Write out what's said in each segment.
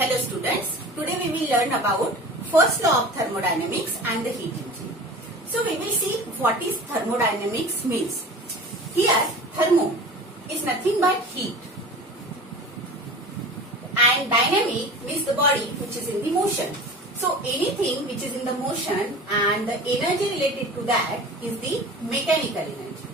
Hello students, today we will learn about first law of thermodynamics and the heat engine. So we will see what is thermodynamics means. Here thermo is nothing but heat and dynamic means the body which is in the motion. So anything which is in the motion and the energy related to that is the mechanical energy.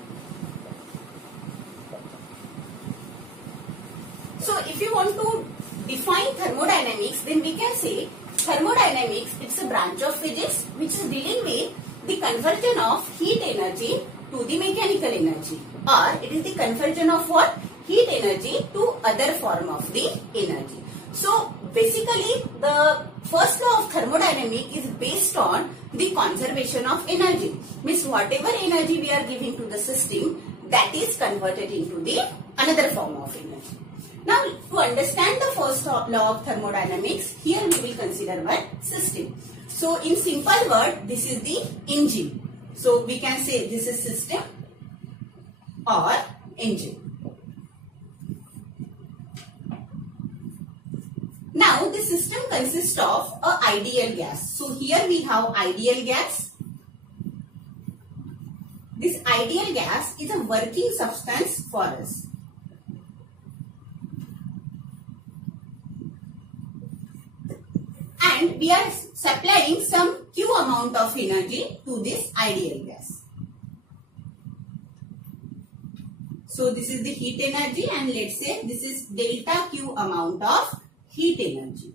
So if you want to define thermodynamics, then we can say thermodynamics, it's a branch of physics which is dealing with the conversion of heat energy to the mechanical energy, or it is the conversion of what? Heat energy to other form of the energy. So basically the first law of thermodynamics is based on the conservation of energy. Means whatever energy we are giving to the system, that is converted into the another form of energy. Now, to understand the first law of thermodynamics, here we will consider one system. So, in simple word, this is the engine. So, we can say this is system or engine. Now, the system consists of an ideal gas. So, here we have ideal gas. This ideal gas is a working substance for us. And we are supplying some Q amount of energy to this ideal gas. So this is the heat energy, and let's say this is delta Q amount of heat energy.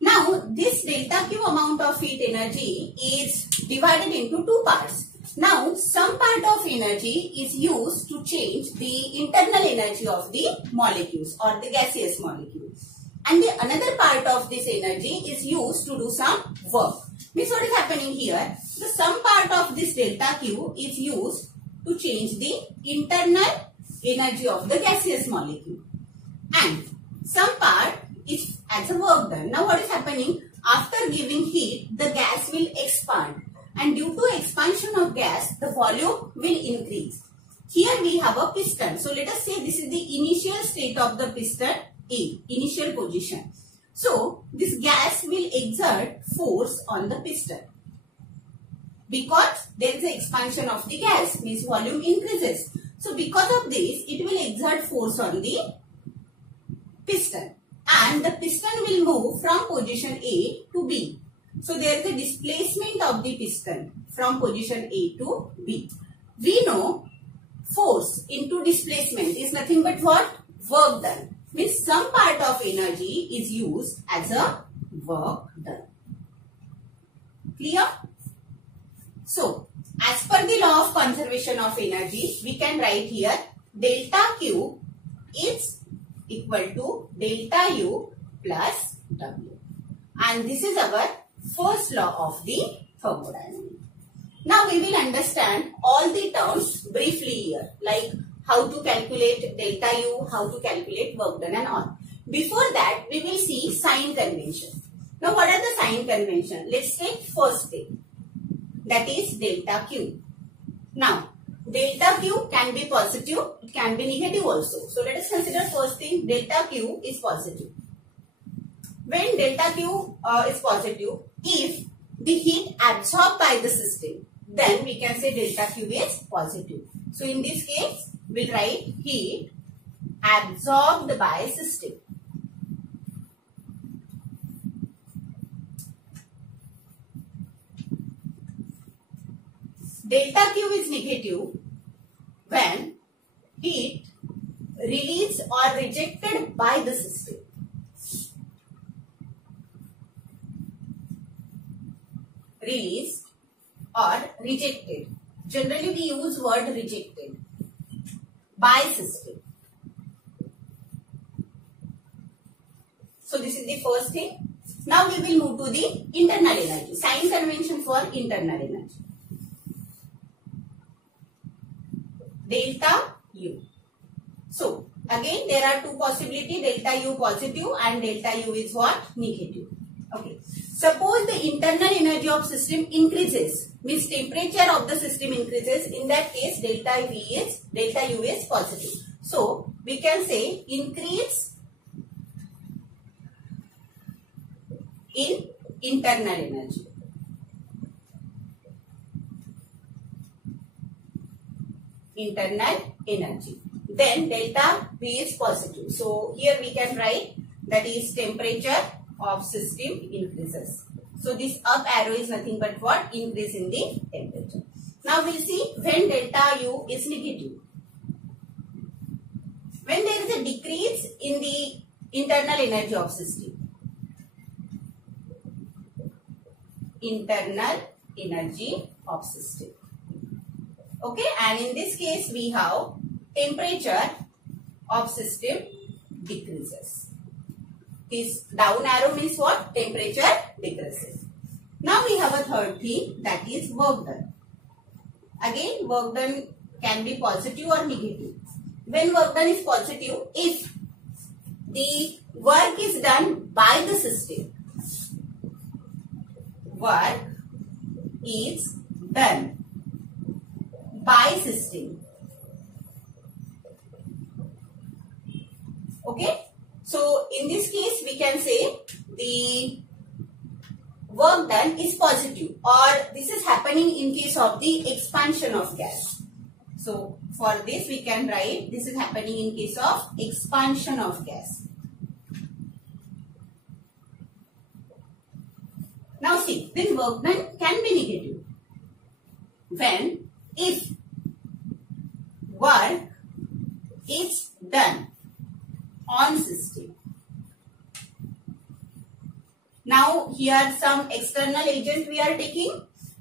Now this delta Q amount of heat energy is divided into two parts. Now some part of energy is used to change the internal energy of the molecules or the gaseous molecules. And the another part of this energy is used to do some work. Means what is happening here? The some part of this delta Q is used to change the internal energy of the gaseous molecule. And some part is as a work done. Now what is happening? After giving heat, the gas will expand. And due to expansion of gas, the volume will increase. Here we have a piston. So let us say this is the initial state of the piston. A, initial position. So, this gas will exert force on the piston. Because there is an expansion of the gas, means volume increases. So, because of this, it will exert force on the piston. And the piston will move from position A to B. So, there is a displacement of the piston from position A to B. We know force into displacement is nothing but what? Work done. Means some part of energy is used as a work done. Clear? So, as per the law of conservation of energy, we can write here delta Q is equal to delta U plus W. And this is our first law of the thermodynamics. Now, we will understand all the terms briefly here, like how to calculate delta U, how to calculate work done and all. Before that, we will see sign convention. Now, what are the sign convention? Let's take first thing. That is delta Q. Now, delta Q can be positive, it can be negative also. So, let us consider first thing, delta Q is positive. When delta Q is positive, if the heat absorbed by the system, then we can say delta Q is positive. So, in this case, we'll write heat absorbed by system. Delta Q is negative when heat released or rejected by the system. Released or rejected. Generally we use word rejected. By system. So this is the first thing. Now we will move to the internal energy. Sign convention for internal energy. Delta U. So again there are two possibilities. Delta U positive and delta U is what? Negative. Okay. Suppose the internal energy of system increases. Means temperature of the system increases. In that case, delta U is positive. So, we can say increase in internal energy. Internal energy. Then delta V is positive. So here we can write that is temperature of system increases. So this up arrow is nothing but what? Increase in the temperature. Now we'll see when delta U is negative. When there is a decrease in the internal energy of system. Internal energy of system. Okay, and in this case we have temperature of system decreases. This down arrow means what? Temperature decreases. Now we have a third thing, that is work done. Again, work done can be positive or negative. When work done is positive, if the work is done by the system. Work is done by system. Okay. So in this case we can say the work done is positive, or this is happening in case of the expansion of gas. So for this we can write this is happening in case of expansion of gas. Now see, then work done can be negative. When if work is done on system. Now here some external agent we are taking,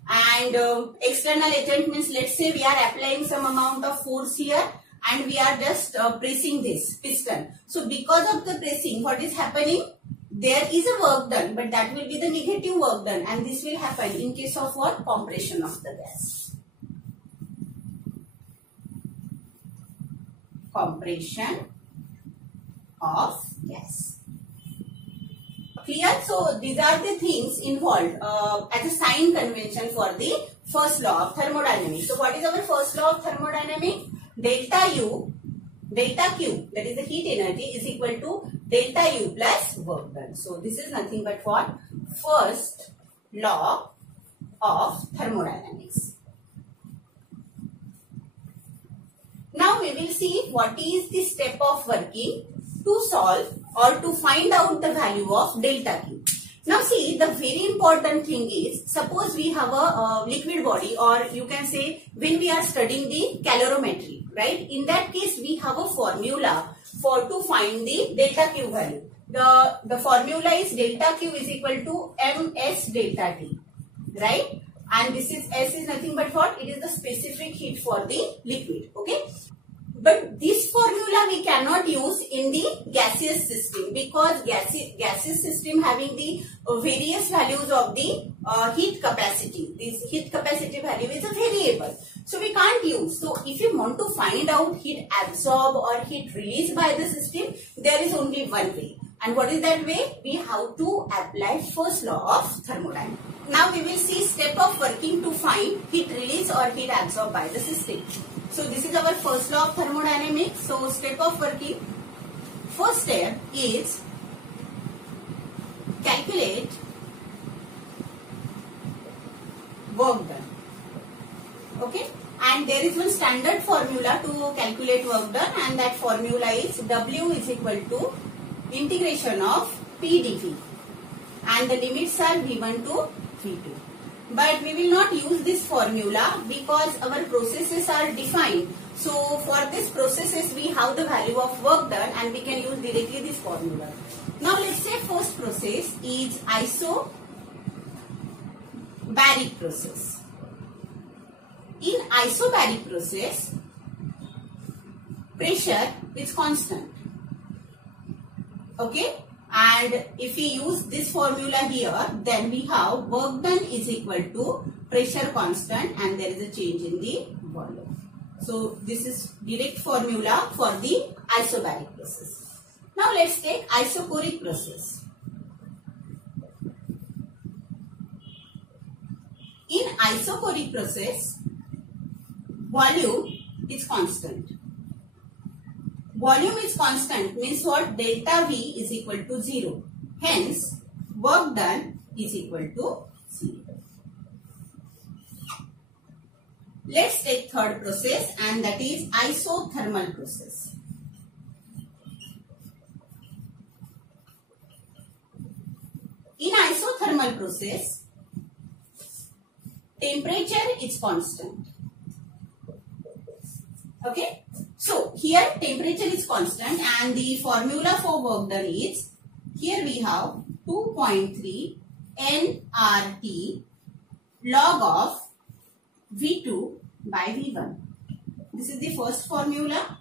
and external agent means, let's say we are applying some amount of force here and we are just pressing this piston. So because of the pressing, what is happening? There is a work done, but that will be the negative work done, and this will happen in case of what? Compression of the gas. Compression of gas. Clear? So these are the things involved as a sign convention for the first law of thermodynamics. So what is our first law of thermodynamics? Delta U, delta Q, that is the heat energy, is equal to delta U plus work done. So this is nothing but what? First law of thermodynamics. Now we will see what is the step of working to solve or to find out the value of delta Q. Now see, the very important thing is, suppose we have a liquid body, or you can say when we are studying the calorimetry, right? In that case we have a formula for to find the delta Q value. The formula is delta Q is equal to ms delta T, right? And this is S is nothing but what? It is the specific heat for the liquid, okay? But this formula we cannot use in the gaseous system, because gaseous system having the various values of the heat capacity. This heat capacity value is a variable. So we can't use. So if you want to find out heat absorbed or heat released by the system, there is only one way. And what is that way? We have to apply first law of thermodynamics. Now we will see step of working to find heat release or heat absorbed by the system. So this is our first law of thermodynamics. So step of working. First step is calculate work done. Okay. And there is one standard formula to calculate work done, and that formula is W is equal to integration of P dV, and the limits are V1 to V2. But we will not use this formula because our processes are defined. So for this processes we have the value of work done, and we can use directly this formula. Now let's say first process is isobaric process. In isobaric process, pressure is constant. Okay, and if we use this formula here, then we have work done is equal to pressure constant, and there is a change in the volume. So this is direct formula for the isobaric process. Now let's take isochoric process. In isochoric process, volume is constant. Volume is constant means what? Delta V is equal to 0. Hence, work done is equal to 0. Let's take third process, and that is isothermal process. In isothermal process, temperature is constant. Okay, so here temperature is constant, and the formula for work done is, here we have 2.3 nRT log of V2 by V1. This is the first formula.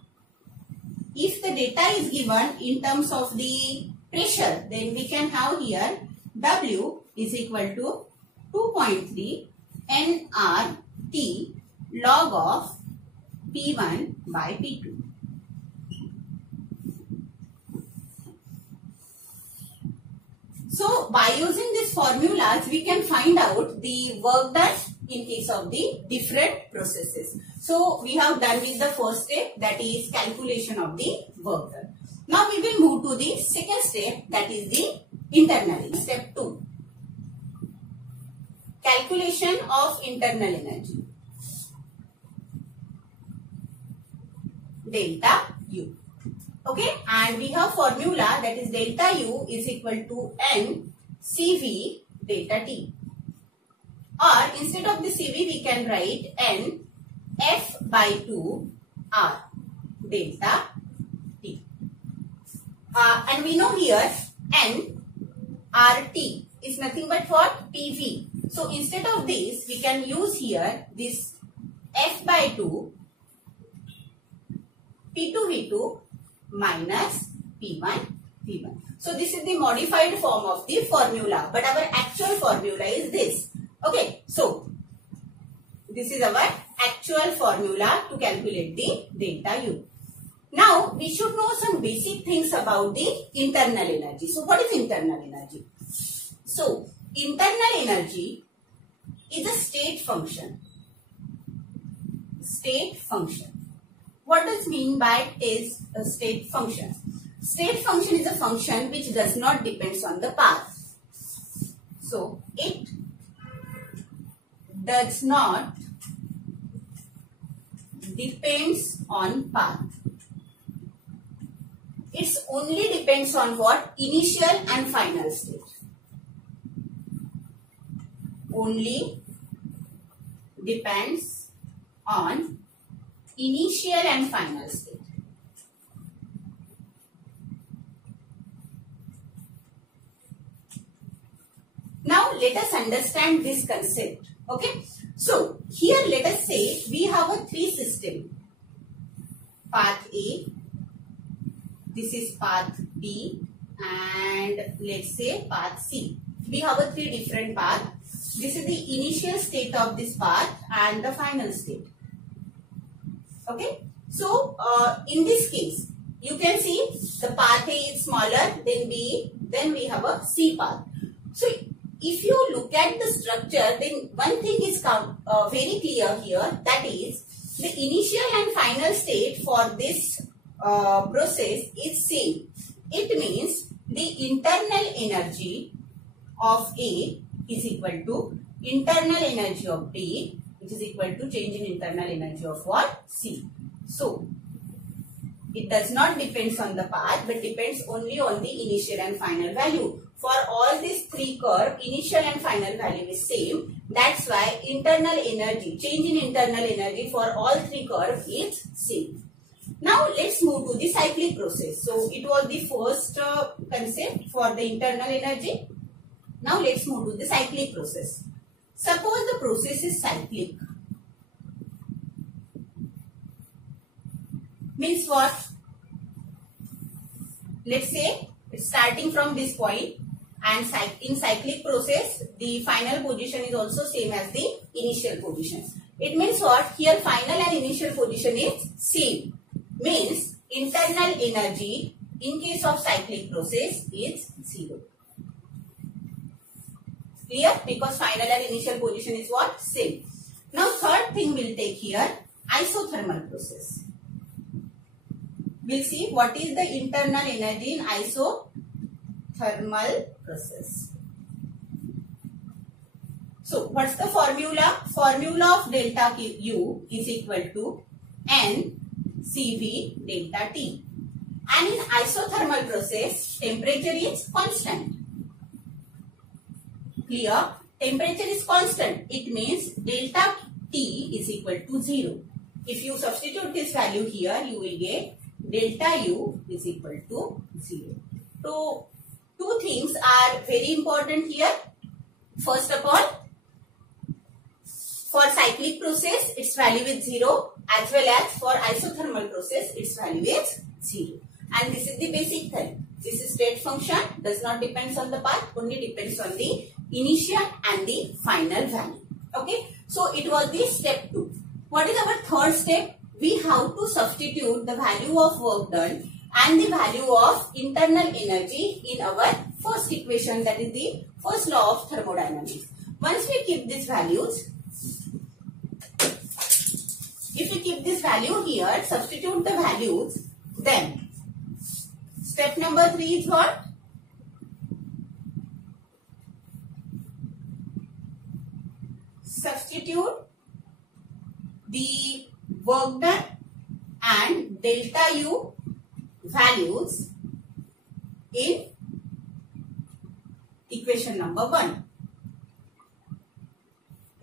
If the data is given in terms of the pressure, then we can have here W is equal to 2.3 nRT log of P1 by P2. So by using these formulas, we can find out the work done in case of the different processes. So we have done with the first step, that is calculation of the work done. Now we will move to the second step, that is the internal. Step 2. Calculation of internal energy. Delta U. Okay, and we have formula, that is delta U is equal to N CV delta T. Or instead of the CV, we can write N F by 2 R delta T. And we know here N RT is nothing but what? PV. So instead of this, we can use here this F by 2 P2 V2 minus P1 V1. So this is the modified form of the formula, but our actual formula is this. Okay, so this is our actual formula to calculate the delta U. Now we should know some basic things about the internal energy. So what is internal energy? So internal energy is a state function. State function. What does mean by is a state function? State function is a function which does not depend on the path. So it does not depends on path. It only depends on what? Initial and final state. Only depends on initial and final state. Now let us understand this concept. Okay, so here let us say we have a three system. Path A, this is path B, and let's say path C. We have a three different paths. This is the initial state of this path and the final state. Okay, so in this case, you can see the path A is smaller than B, then we have a C path. So if you look at the structure, then one thing is very clear here, that is the initial and final state for this process is same. It means the internal energy of A is equal to internal energy of B, which is equal to change in internal energy of what? C. So it does not depend on the path, but depends only on the initial and final value. For all these three curves, initial and final value is same. That's why internal energy, change in internal energy for all three curves is same. Now let's move to the cyclic process. So it was the first concept for the internal energy. Now let's move to the cyclic process. Suppose the process is cyclic. Means what? Let's say it's starting from this point, and in cyclic process the final position is also same as the initial position. It means what? Here final and initial position is same. Means internal energy in case of cyclic process is 0. Clear? Because final and initial position is what? Same. Now third thing we'll take here, isothermal process. We'll see what is the internal energy in isothermal process. So what's the formula? Formula of delta U is equal to N CV delta T. And in isothermal process, temperature is constant. Clear? Temperature is constant. It means delta T is equal to 0. If you substitute this value here, you will get delta U is equal to 0. So, two things are very important here. First of all, for cyclic process, its value is 0, as well as for isothermal process, its value is 0. And this is the basic thing. This is state function, does not depend on the path, only depends on the initial and the final value. Okay. So it was the step 2. What is our third step? We have to substitute the value of work done and the value of internal energy in our first equation, that is the first law of thermodynamics. Once we keep these values, if we keep this value here, substitute the values, then step number 3 is what? Substitute the work done and delta U values in equation number 1.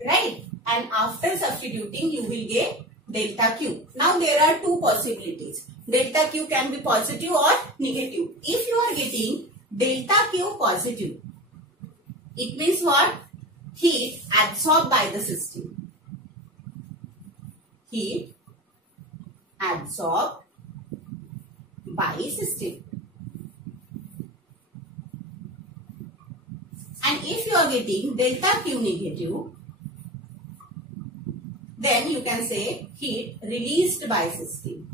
Right? And after substituting, you will get delta Q. Now there are two possibilities. Delta Q can be positive or negative. If you are getting delta Q positive, it means what? Heat absorbed by the system. Heat absorbed by system. And if you are getting delta Q negative, then you can say heat released by system.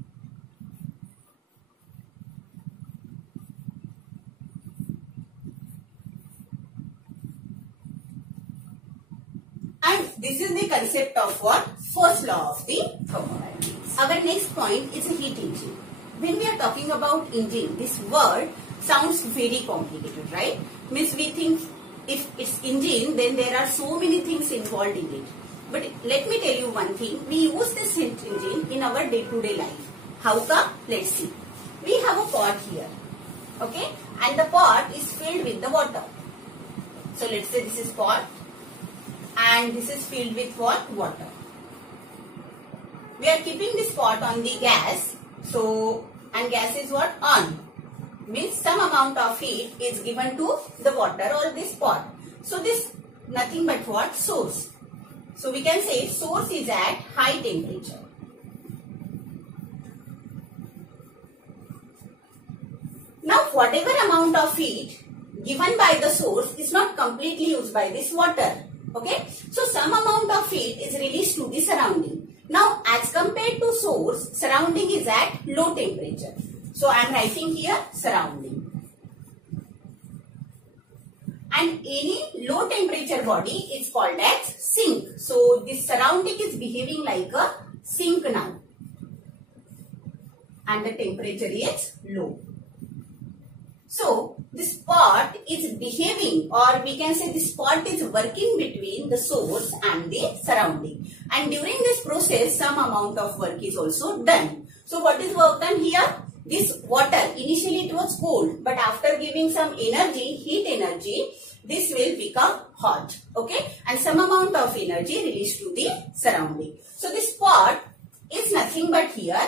And this is the concept of what? First law of the thermodynamics. Our next point is a heat engine. When we are talking about engine, this word sounds very complicated, right? Means we think if it's engine, then there are so many things involved in it. But let me tell you one thing. We use this heat engine in our day-to-day life. How come? Let's see. We have a pot here. Okay? And the pot is filled with the water. So let's say this is pot. And this is filled with what? Water. We are keeping this pot on the gas. So, and gas is what? On. Means some amount of heat is given to the water or this pot. So this nothing but what? Source. So we can say source is at high temperature. Now whatever amount of heat given by the source is not completely used by this water. Okay. So some amount of heat is released to the surrounding. Now as compared to source, surrounding is at low temperature. So I am writing here surrounding. And any low temperature body is called as sink. So this surrounding is behaving like a sink now. And the temperature is low. So this pot is behaving, or we can say this pot is working between the source and the surrounding. And during this process, some amount of work is also done. So what is work done here? This water, initially it was cold, but after giving some energy, heat energy, this will become hot. Okay. And some amount of energy released to the surrounding. So this pot is nothing but here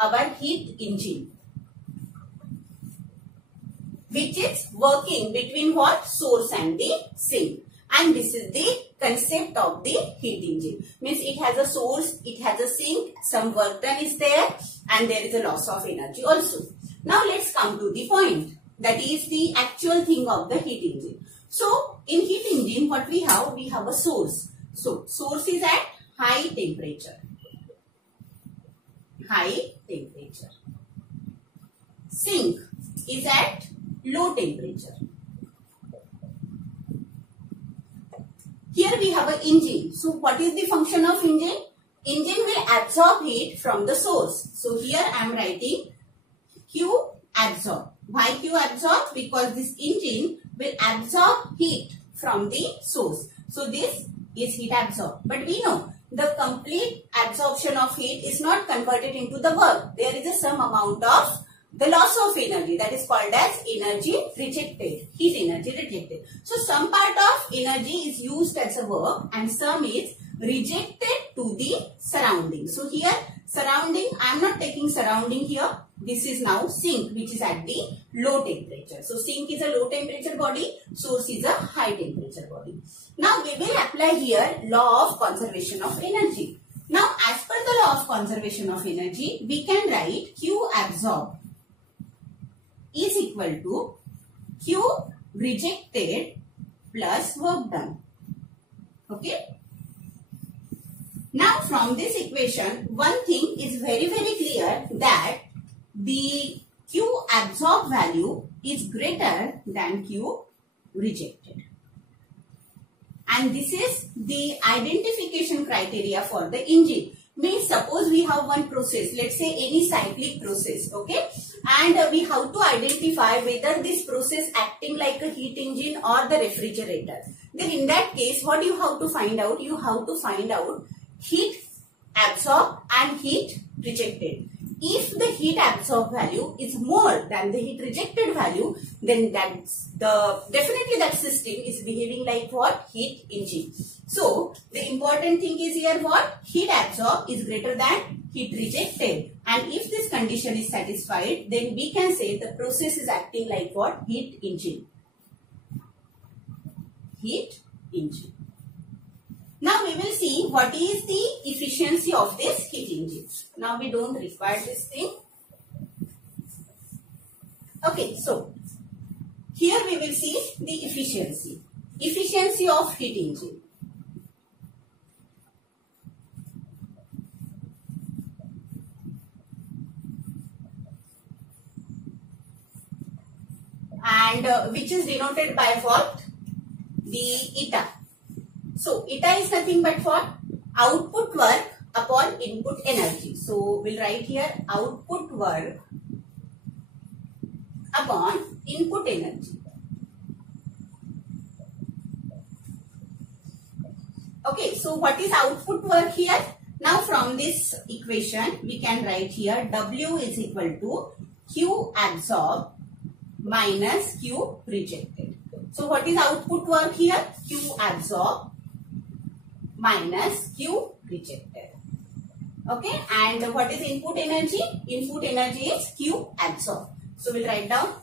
our heat engine, which is working between what? Source and the sink. And this is the concept of the heat engine. Means it has a source, it has a sink, some work done is there, and there is a loss of energy also. Now let's come to the point. That is the actual thing of the heat engine. So in heat engine, what we have? We have a source. So source is at high temperature. High temperature. Sink is at low temperature. Here we have an engine. So what is the function of engine? Engine will absorb heat from the source. So here I am writing Q absorb. Why Q absorb? Because this engine will absorb heat from the source. So this is heat absorbed. But we know the complete absorption of heat is not converted into the work. There is a some amount of the loss of energy, that is called as energy rejected, heat energy rejected. So some part of energy is used as a work and some is rejected to the surrounding. So here surrounding, I am not taking surrounding here. This is now sink, which is at the low temperature. So sink is a low temperature body, source is a high temperature body. Now we will apply here law of conservation of energy. Now as per the law of conservation of energy, we can write Q absorbed is equal to Q rejected plus work done. Okay. Now from this equation, one thing is very clear, that the Q absorbed value is greater than Q rejected. And this is the identification criteria for the engine. Means suppose we have one process, let's say any cyclic process, okay, and we have to identify whether this process acting like a heat engine or the refrigerator. Then in that case, what you have to find out? You have to find out heat absorbed and heat rejected. If the heat absorbed value is more than the heat rejected value, then definitely that system is behaving like what? Heat engine. So the important thing is here what? Heat absorbed is greater than heat rejected. And if this condition is satisfied, then we can say the process is acting like what? Heat engine. Heat engine. Now we will see what is the efficiency of this heat engine. Now we don't require this thing. Okay, so here we will see the efficiency. Efficiency of heat engine. And which is denoted by what? The eta. So eta is nothing but what? Output work upon input energy. So we'll write here output work upon input energy. Okay, so what is output work here? Now from this equation we can write here W is equal to Q absorbed minus Q rejected. So what is output work here? Q absorbed minus Q rejected. Okay, and what is input energy? Input energy is Q absorbed. So we'll write down.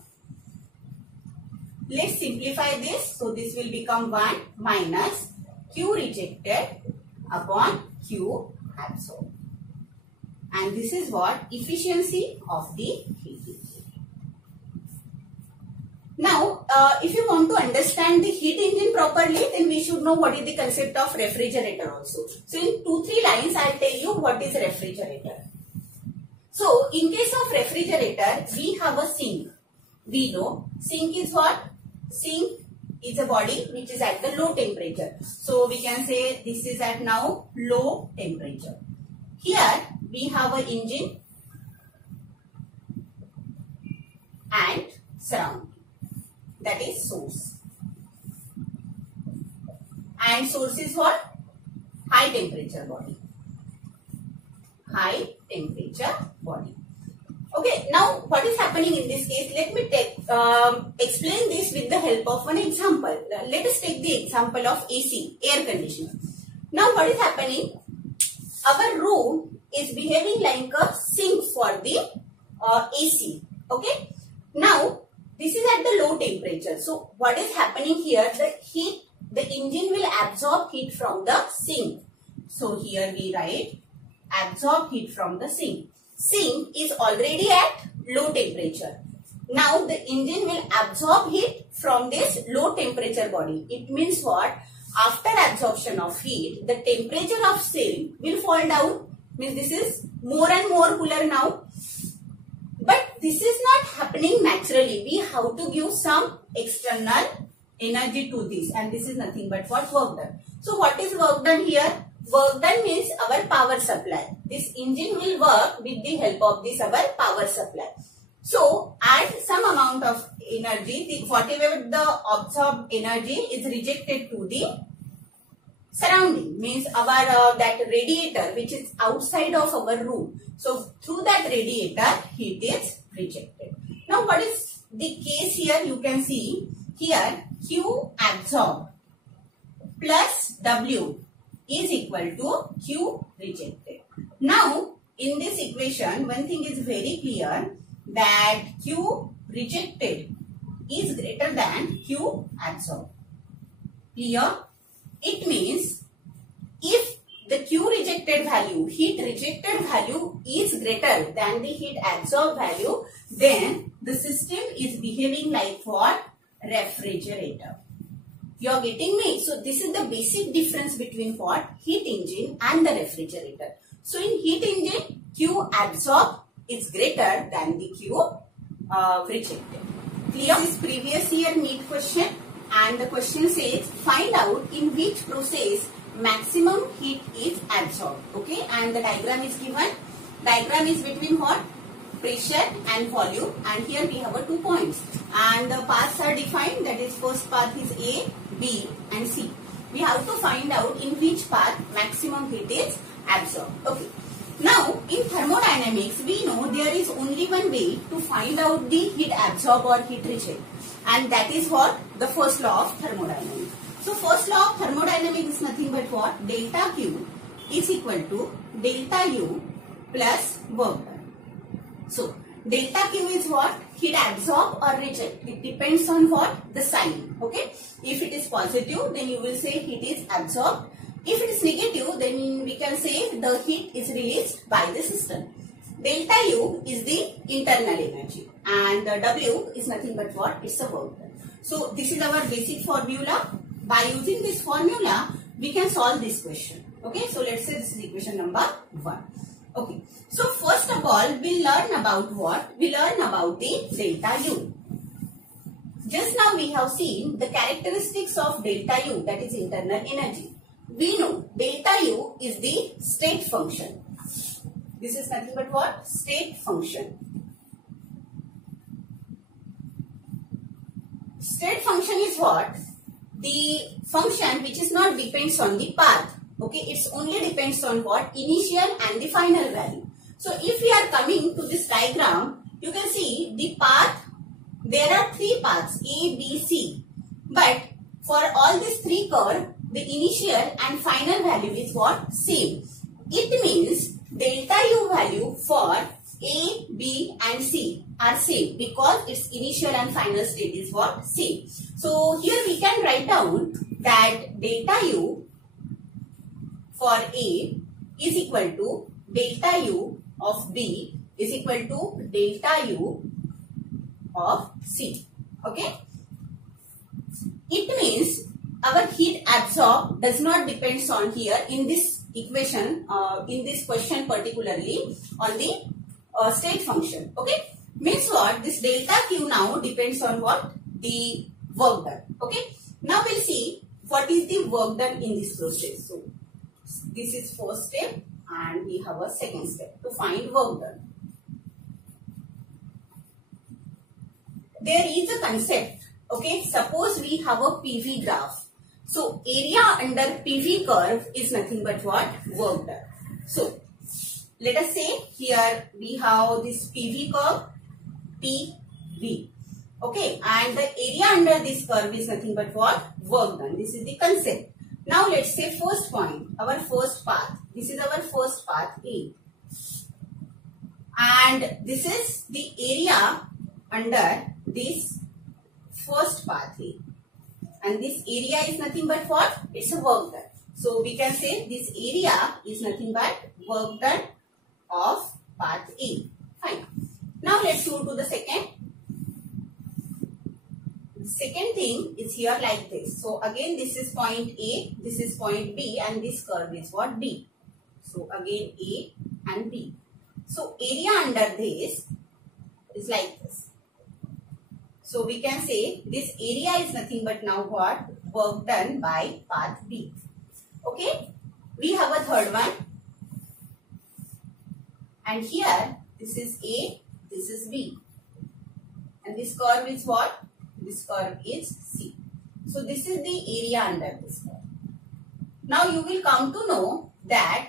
Let's simplify this. So this will become 1 minus Q rejected upon Q absorbed. And this is what? Efficiency of the heat engine. Now, if you want to understand the heat engine properly, then we should know what is the concept of refrigerator also. So, in 2-3 lines, I'll tell you what is refrigerator. So, in case of refrigerator, we have a sink. We know sink is what? Sink is a body which is at the low temperature. So, we can say this is at now low temperature. Here, we have an engine and surrounding. That is source. And source is what? High temperature body. High temperature body. Okay, now what is happening in this case? Let me explain this with the help of an example. Let us take the example of AC, air conditioner. Now what is happening? Our room is behaving like a sink for the AC. Okay. Now this is at the low temperature. So what is happening here? The engine will absorb heat from the sink. So here we write absorb heat from the sink. Sink is already at low temperature. Now the engine will absorb heat from this low temperature body. It means what? After absorption of heat, the temperature of sink will fall down. Means this is more and more cooler now. But this is not happening naturally. We have to give some external energy to this, and this is nothing but what? Work done. So what is work done here? Work done means our power supply. This engine will work with the help of this our power supply. So add some amount of energy, whatever the absorbed energy is rejected to the surrounding, means our that radiator which is outside of our room. So through that radiator heat is rejected. Now what is the case here? You can see here Q absorbed plus W is equal to Q rejected. Now in this equation one thing is very clear, that Q rejected is greater than Q absorbed. Clear? It means if the Q rejected value, heat rejected value is greater than the heat absorbed value, then the system is behaving like what? Refrigerator. You are getting me? So this is the basic difference between what? Heat engine and the refrigerator. So in heat engine, Q absorbed is greater than the Q rejected. Clear? This is previous year NEET question, and the question says find out in which process maximum heat is absorbed. Okay, and the diagram is given. Diagram is between what? Pressure and volume, and here we have 2 points, and the paths are defined, that is first path is A, B and C. We have to find out in which path maximum heat is absorbed. Okay. Now in thermodynamics we know there is only one way to find out the heat absorb or heat reject, and that is what? The first law of thermodynamics. So first law of thermodynamics is nothing but what? Delta Q is equal to delta U plus work done. So delta Q is what? Heat absorb or reject. It depends on what? The sign. Okay. If it is positive, then you will say heat is absorbed. If it is negative, then we can say the heat is released by the system. Delta U is the internal energy, and W is nothing but what? It's a work done. So this is our basic formula. By using this formula, we can solve this question. Okay. So let's say this is equation number 1. Okay. So first of all, we'll learn about what? We learn about the delta U. Just now we have seen the characteristics of delta U, that is internal energy. We know delta U is the state function. This is nothing but what? State function. State function is what? The function which is not depends on the path. Okay, it's only depends on what? Initial and the final value. So if we are coming to this diagram, you can see the path. There are 3 paths A, B, C. But for all these 3 curves, the initial and final value is what? Same. It means delta U value for A, B and C are same, because its initial and final state is what? Same. So here we can write down that delta U for A is equal to delta U of B is equal to delta U of C. Okay. It means our heat absorb does not depends on here in this equation, in this question particularly on the state function. Okay. Means what? This delta Q now depends on what? The work done. Okay. Now we'll see what is the work done in this process. So this is first step, and we have a second step to find work done. There is a concept. Okay. Suppose we have a PV graph. So area under PV curve is nothing but what? Work done. So let us say here we have this PV curve PV. Okay, and the area under this curve is nothing but what? Work done. This is the concept. Now let's say first point, our first path. This is our first path A. And this is the area under this first path A. And this area is nothing but what? It's a work done. So we can say this area is nothing but work done of path A. Fine. Now let's move to the second. The second thing is here like this. So again this is point A, this is point B, and this curve is what? B. So again A and B. So area under this is like this. So we can say this area is nothing but now what? Work done by path B. Okay. We have a third one. And here this is A, this is B. And this curve is what? This curve is C. So this is the area under this curve. Now you will come to know that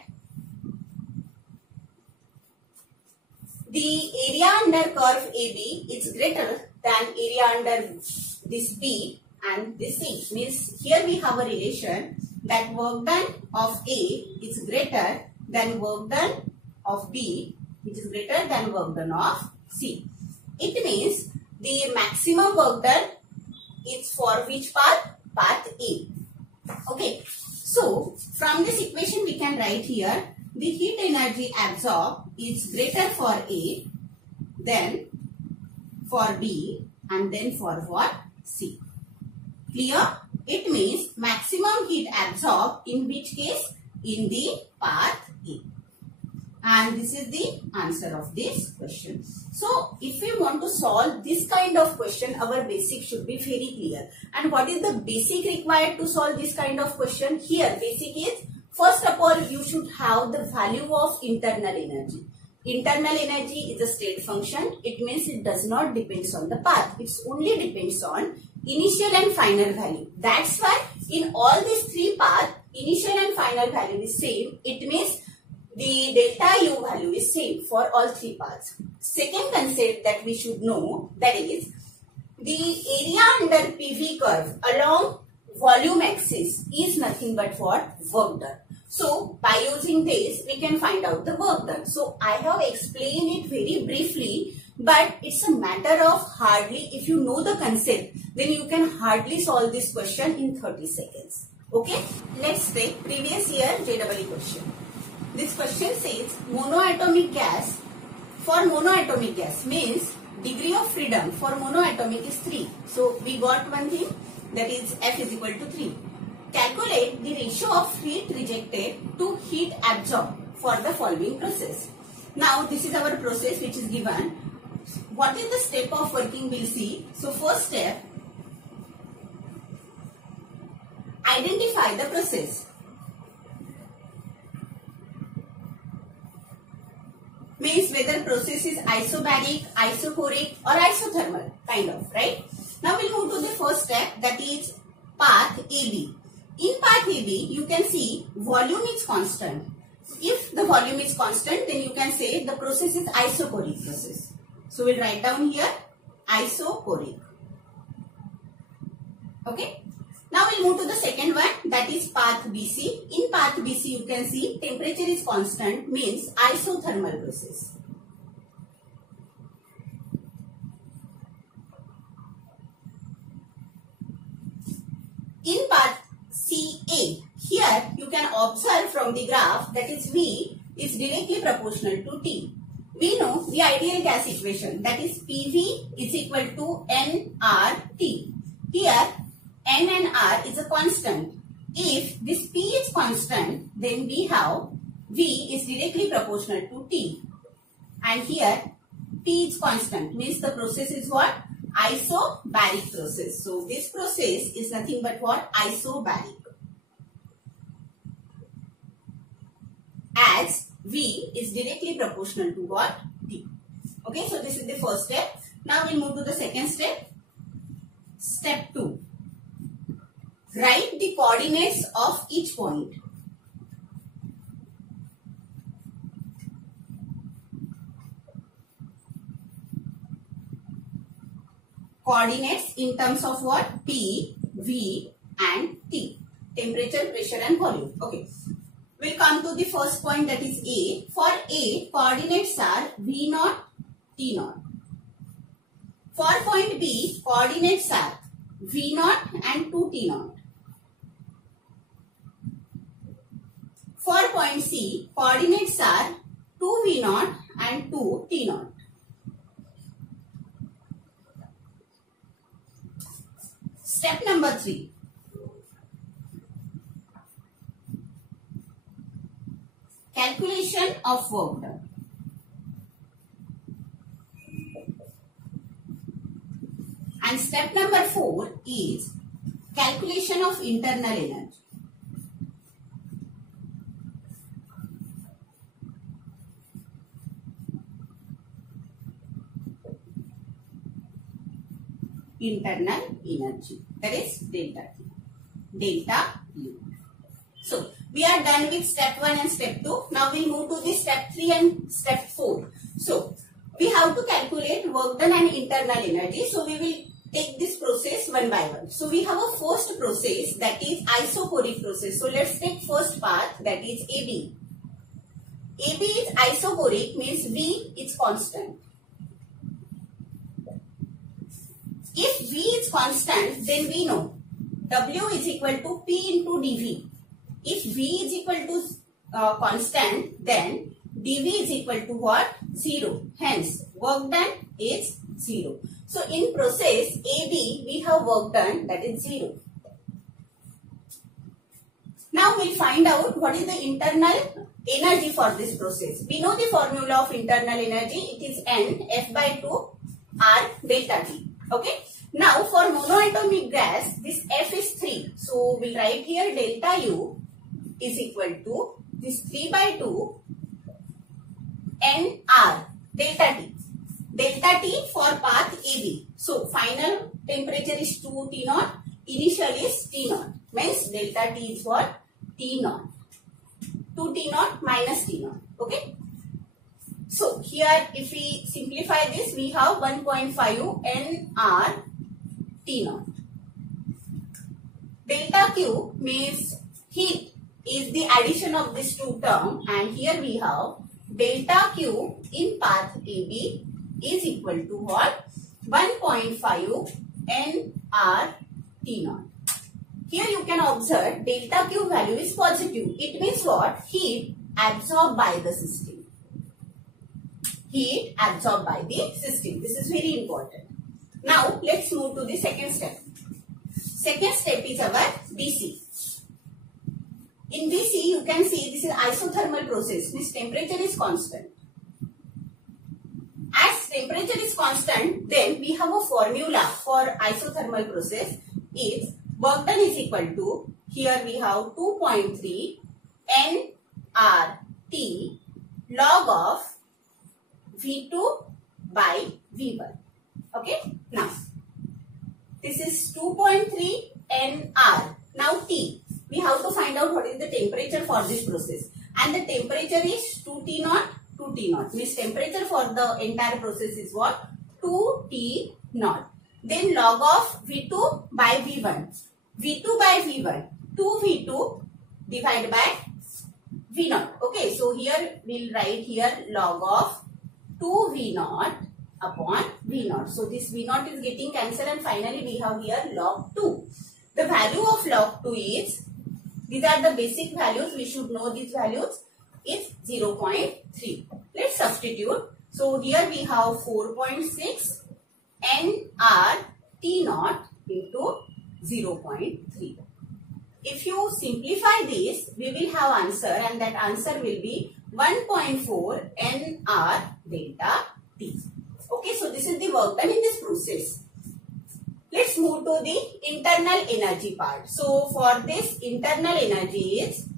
the area under curve AB is greater than area under this B and this C. Means here we have a relation that work done of A is greater than work done of B, which is greater than work done of C. It means the maximum work done is for which path? Path A. Okay. So from this equation we can write here the heat energy absorbed is greater for A than for B and then for what? C. Clear? It means maximum heat absorbed in which case? In the path A. And this is the answer of this question. So, if we want to solve this kind of question, our basic should be very clear. And what is the basic required to solve this kind of question? Here, basic is, first of all, you should have the value of internal energy. Internal energy is a state function. It means it does not depend on the path. It only depends on initial and final value. That's why in all these three paths, initial and final value is same. It means the delta U value is same for all three paths. Second concept that we should know, that is the area under PV curve along volume axis is nothing but what? Work done. So by using this we can find out the work done. So I have explained it very briefly, but it's a matter of hardly, if you know the concept, then you can hardly solve this question in 30 seconds. Okay, let's take previous year JEE question. This question says monoatomic gas. For monoatomic gas means degree of freedom for monoatomic is 3. So we got one thing, that is F is equal to 3. Calculate the ratio of heat rejected to heat absorbed for the following process. Now this is our process which is given. What is the step of working we'll see. So first step, identify the process. Means whether process is isobaric, isochoric or isothermal kind of, right? Now we'll move to the first step, that is path AB. In path AB you can see volume is constant. If the volume is constant, then you can say the process is isochoric process. So we'll write down here isochoric. Okay. Now we'll move to the second one, that is path BC. In path BC you can see temperature is constant, means isothermal process. In path CA, here you can observe from the graph that is V is directly proportional to T. We know the ideal gas equation, that is PV is equal to nRT. Here N and R is a constant. If this P is constant, then we have V is directly proportional to T. And here P is constant, means the process is what? Isobaric process. So this process is nothing but what? Isobaric. As V is directly proportional to what? T. Okay, so this is the first step. Now we'll move to the second step. Step 2. Write the coordinates of each point. Coordinates in terms of what? P, V and T. Temperature, pressure and volume. Okay. We'll come to the first point, that is A. For A, coordinates are V0, T0. For point B, coordinates are V0 and 2T0. For point C, coordinates are 2V0 and 2T0. Step number 3. Calculation of work done. And step number 4 is calculation of internal energy. Internal energy, that is delta T, delta U. So we are done with step 1 and step 2. Now we'll move to the step 3 and step 4. So we have to calculate work done and internal energy. So we will take this process one by one. So we have a first process, that is isochoric process. So let's take first part, that is AB. AB is isochoric, means V is constant. If V is constant, then we know W is equal to P into dV. If V is equal to constant, then dV is equal to what? 0. Hence, work done is 0. So, in process AB, we have work done, that is 0. Now, we'll find out what is the internal energy for this process. We know the formula of internal energy. It is N F by 2 R delta T. Okay. Now, for monoatomic gas, this F is 3. So, we'll write here delta U is equal to this 3 by 2 N R delta T. Delta T for path AB. So, final temperature is 2 T naught. Initial is T naught. Means delta T is what? T naught. 2 T naught minus T naught. Okay. So, here if we simplify this, we have 1.5 N R T naught. Delta Q means heat is the addition of these two terms, and here we have delta Q in path AB is equal to what? 1.5 N R T naught. Here you can observe delta Q value is positive. It means what? Heat absorbed by the system. Heat absorbed by the system. This is very important. Now let's move to the second step. Second step is our DC. In DC you can see this is isothermal process. This temperature is constant. As temperature is constant, then we have a formula for isothermal process. Is work done is equal to, here we have 2.3 nRT log of V2 by V1. Okay. Now, this is 2.3 nR. Now T. We have to find out what is the temperature for this process. And the temperature is 2T naught, 2T naught. Means temperature for the entire process is what? 2T naught. Then log of V2 by V1. V2 by V1. 2V2 divided by V0. Okay. So here we'll write here log of 2V0 upon V0. So this V0 is getting cancelled, and finally we have here log 2. The value of log 2 is, these are the basic values, we should know these values, is 0.3. Let's substitute. So here we have 4.6 nRT naught into 0.3. If you simplify this, we will have answer, and that answer will be 1.4 nR delta T. Okay, so this is the work done in this process. Let's move to the internal energy part. So for this, internal energy is,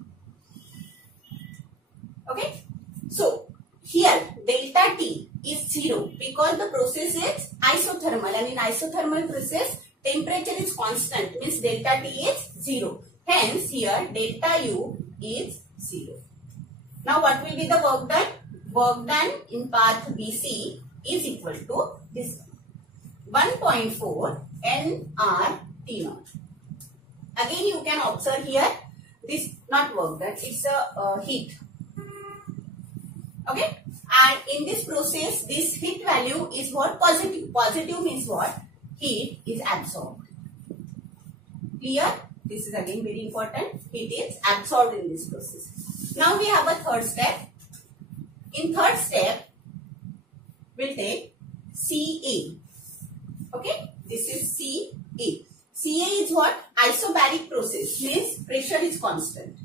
okay, so here delta T is 0 because the process is isothermal, and in isothermal process temperature is constant, means delta T is 0. Hence here delta U is 0. Now what will be the work done? Work done in path BC is equal to this 1.4 nRT naught. Again you can observe here this not work done, it's a heat. Okay, and in this process this heat value is what? Positive. Positive means what? Heat is absorbed. Clear? This is again very important. Heat is absorbed in this process. Now we have a third step. In third step, we'll take CA. Okay, this is CA. CA is what? Isobaric process, means pressure is constant.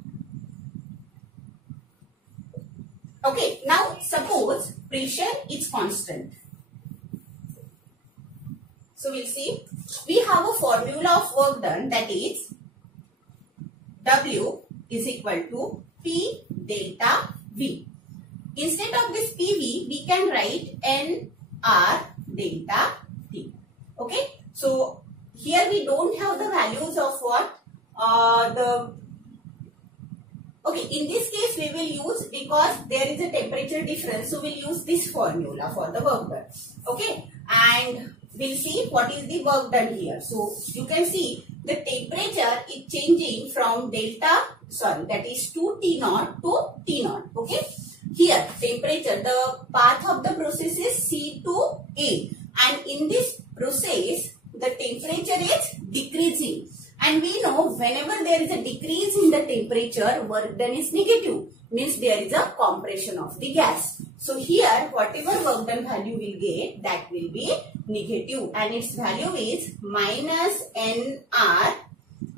Okay, now suppose pressure is constant. So we'll see. We have a formula of work done, that is W is equal to P delta V. Instead of this PV, we can write NR delta T. Okay. So here we don't have the values of what? The Okay, in this case we will use, because there is a temperature difference, so we'll use this formula for the work done. Okay, and we'll see what is the work done here. So you can see the temperature is changing from that is 2T0 to T0. Okay, here temperature, the path of the process is C to A, and in this process the temperature is decreasing. And we know whenever there is a decrease in the temperature, work done is negative. Means there is a compression of the gas. So here whatever work done value will get, that will be negative. And its value is minus nR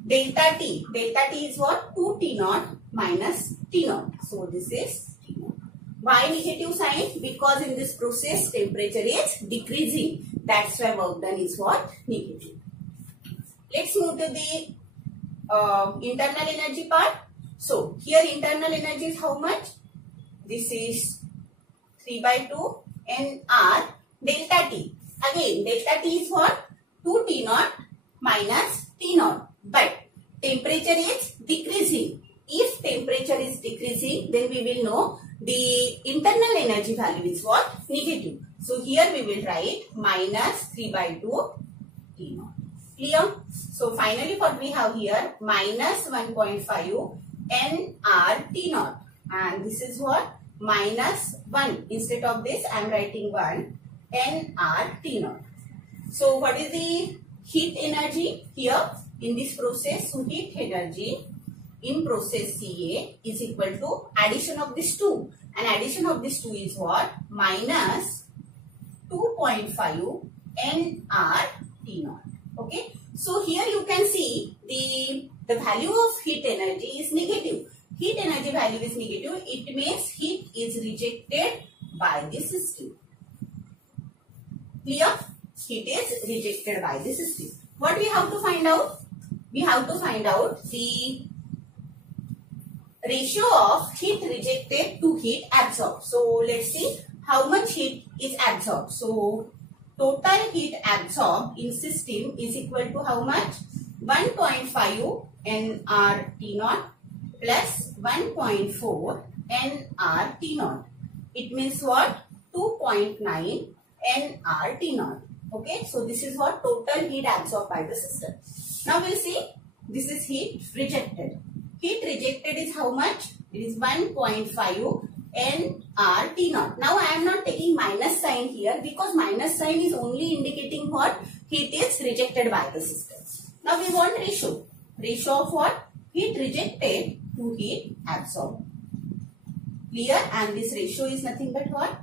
delta T. Delta T is what? 2T0 minus T0. So this is T0. Why negative sign? Because in this process temperature is decreasing. That's why work done is what? Negative. Let's move to the internal energy part. So here internal energy is how much? This is 3/2 nR delta T. Again delta T is what? 2T0 minus T0. But temperature is decreasing. If temperature is decreasing, then we will know the internal energy value is what? Negative. So here we will write minus 3/2 T0. Clear? So finally what we have here, minus 1.5 nR T0, and this is what? Minus 1. Instead of this I am writing 1 nR T0. So what is the heat energy here in this process? So heat energy in process CA is equal to addition of these two, and addition of these two is what? Minus 2.5 nR T0. Okay, so here you can see the value of heat energy is negative. Heat energy value is negative. It means heat is rejected by the system. Clear? Heat is rejected by the system. What we have to find out? We have to find out the ratio of heat rejected to heat absorbed. So let's see how much heat is absorbed. So total heat absorbed in system is equal to how much? 1.5 nR T0 plus 1.4 nR T0. It means what? 2.9 nR T0. Okay, so this is what total heat absorbed by the system. Now we'll see, this is heat rejected. Heat rejected is how much? It is 1.5 nR T0. Now I am not taking minus sign here because minus sign is only indicating what? Heat is rejected by the system. Now we want ratio. Ratio of what? Heat rejected to heat absorbed. Clear? And this ratio is nothing but what?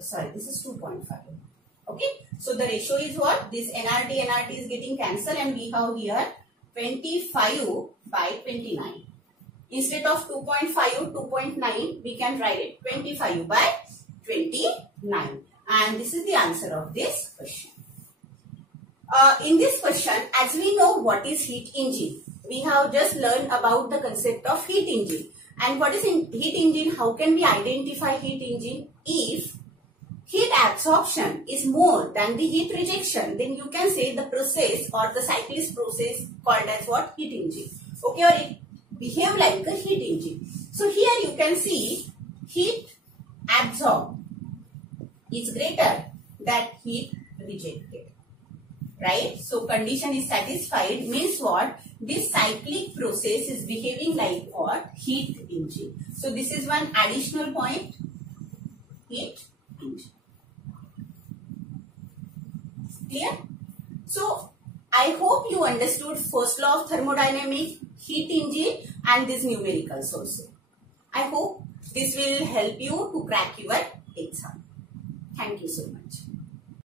Sorry, this is 2.5. Okay. So the ratio is what? This nRT is getting cancelled, and we have here 25/29. Instead of 2.5, 2.9, we can write it 25/29. And this is the answer of this question. In this question, as we know what is heat engine, we have just learned about the concept of heat engine. And what is heat engine? How can we identify heat engine? If heat absorption is more than the heat rejection, then you can say the process or the cyclist process called as what? Heat engine. Okay, or it behave like a heat engine. So here you can see heat absorbed is greater than heat rejected. Right? So condition is satisfied means what? This cyclic process is behaving like what? Heat engine. So this is one additional point. Heat engine. Clear? So I hope you understood first law of thermodynamics, heat engine, and these numericals also. I hope this will help you to crack your exam. Thank you so much.